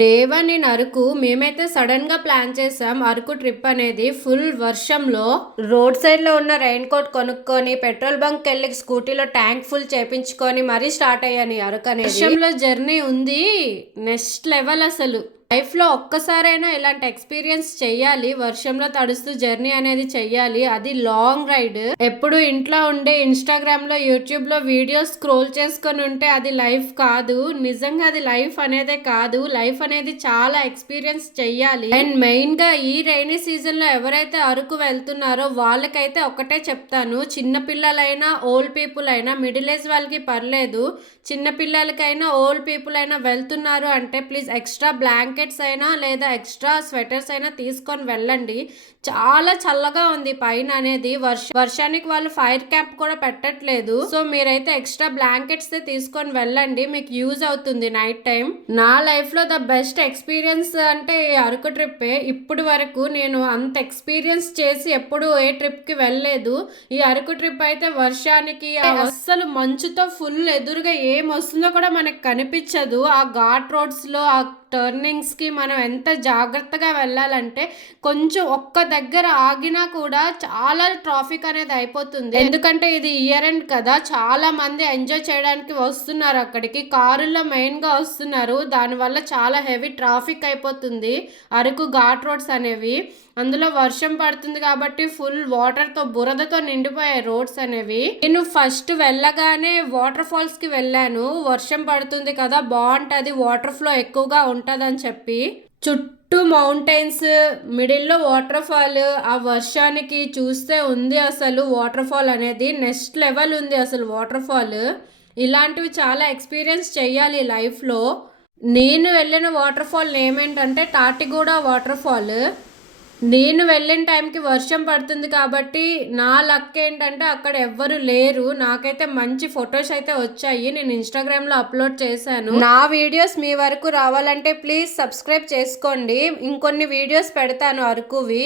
Day 1 in Araku మేమైతే sudden గా plan చేసాం అరకు ట్రిప్ అనేది. ఫుల్ వర్షంలో రోడ్ సైడ్ లో ఉన్న రెయిన్ కోట్ కొనుక్కొని పెట్రోల్ బంక్ వెళ్ళి స్కూటీలో ట్యాంక్ ఫుల్ చేపించుకొని మరీ స్టార్ట్ అయ్యాను అరకు అనేది. వర్షంలో జర్నీ ఉంది నెక్స్ట్ లెవెల్ అసలు. లైఫ్ లో ఒక్కసారైనా ఇలాంటి ఎక్స్పీరియన్స్ చెయ్యాలి, వర్షంలో తడుస్తూ జర్నీ అనేది చెయ్యాలి, అది లాంగ్ రైడ్. ఎప్పుడు ఇంట్లో ఉండే ఇన్స్టాగ్రామ్ లో యూట్యూబ్ లో వీడియోస్ స్క్రోల్ చేసుకొని ఉంటే అది లైఫ్ కాదు. నిజంగా అది లైఫ్ అనేదే కాదు. లైఫ్ అనేది చాలా ఎక్స్పీరియన్స్ చెయ్యాలి. అండ్ మెయిన్ గా ఈ రైనీ సీజన్ లో ఎవరైతే అరకు వెళ్తున్నారో వాళ్ళకైతే ఒకటే చెప్తాను, చిన్న పిల్లలైనా ఓల్డ్ పీపుల్ అయినా మిడిల్ ఏజ్ వాళ్ళకి పర్లేదు, చిన్న పిల్లలకైనా ఓల్డ్ పీపుల్ అయినా వెళ్తున్నారు అంటే ప్లీజ్ ఎక్స్ట్రా బ్లాంకెట్స్ అయినా లేదా ఎక్స్ట్రా స్వెటర్స్ అయినా తీసుకొని వెళ్ళండి. చాలా చల్లగా ఉంది పైన అనేది. వర్షానికి వాళ్ళు ఫైర్ క్యాంప్ కూడా పెట్టట్లేదు. సో మీరైతే ఎక్స్ట్రా బ్లాంకెట్స్ తీసుకొని వెళ్ళండి, మీకు యూజ్ అవుతుంది నైట్ టైం. నా లైఫ్ లో ద బెస్ట్ ఎక్స్పీరియన్స్ అంటే అరకు ట్రిప్పే. ఇప్పుడు వరకు నేను అంత ఎక్స్పీరియన్స్ చేసి ఎప్పుడు ఏ ట్రిప్ కి వెళ్ళలేదు. ఈ అరకు ట్రిప్ అయితే వర్షానికి అస్సలు మంచుతో ఫుల్ ఎదురుగా ఏం వస్తుందో కూడా మనకు కనిపించదు. ఆ ఘాట్ రోడ్స్ లో ఆ టర్నింగ్స్ కి మనం ఎంత జాగ్రత్తగా వెళ్ళాలంటే కొంచెం ఒక్క దగ్గర ఆగినా కూడా చాలా ట్రాఫిక్ అనేది అయిపోతుంది. ఎందుకంటే ఇది ఇయర్ ఎండ్ కదా, చాలా మంది ఎంజాయ్ చేయడానికి వస్తున్నారు అక్కడికి. కారుల్లో మెయిన్ గా వస్తున్నారు, దానివల్ల చాలా హెవీ ట్రాఫిక్ అయిపోతుంది అరకు ఘాట్ రోడ్స్ అనేవి. అందులో వర్షం పడుతుంది కాబట్టి ఫుల్ వాటర్ తో బురదతో నిండిపోయాయి రోడ్స్ అనేవి. నేను ఫస్ట్ వెళ్ళగానే వాటర్ ఫాల్స్ కి వెళ్ళాను. వర్షం పడుతుంది కదా, బాగుంటది, వాటర్ ఫ్లో ఎక్కువగా ఉంటదని చెప్పి. చుట్టూ మౌంటైన్స్, మిడిల్లో వాటర్ ఫాల్. ఆ వర్షానికి చూస్తే ఉంది అసలు వాటర్ ఫాల్ అనేది నెక్స్ట్ లెవెల్ ఉంది అసలు వాటర్ ఫాల్. ఇలాంటివి చాలా ఎక్స్పీరియన్స్ చెయ్యాలి లైఫ్లో. నేను వెళ్ళిన వాటర్ ఫాల్ ఏమేంటంటే తాటిగూడ వాటర్ ఫాల్. నేను వెళ్ళిన టైంకి వర్షం పడుతుంది కాబట్టి నా లక్ ఏంటంటే అక్కడ ఎవ్వరు లేరు. నాకైతే మంచి ఫొటోస్ అయితే వచ్చాయి, నేను ఇన్స్టాగ్రామ్ లో అప్లోడ్ చేశాను. నా వీడియోస్ మీ వరకు రావాలంటే ప్లీజ్ సబ్స్క్రైబ్ చేసుకోండి, ఇంకొన్ని వీడియోస్ పెడతాను అరకువి.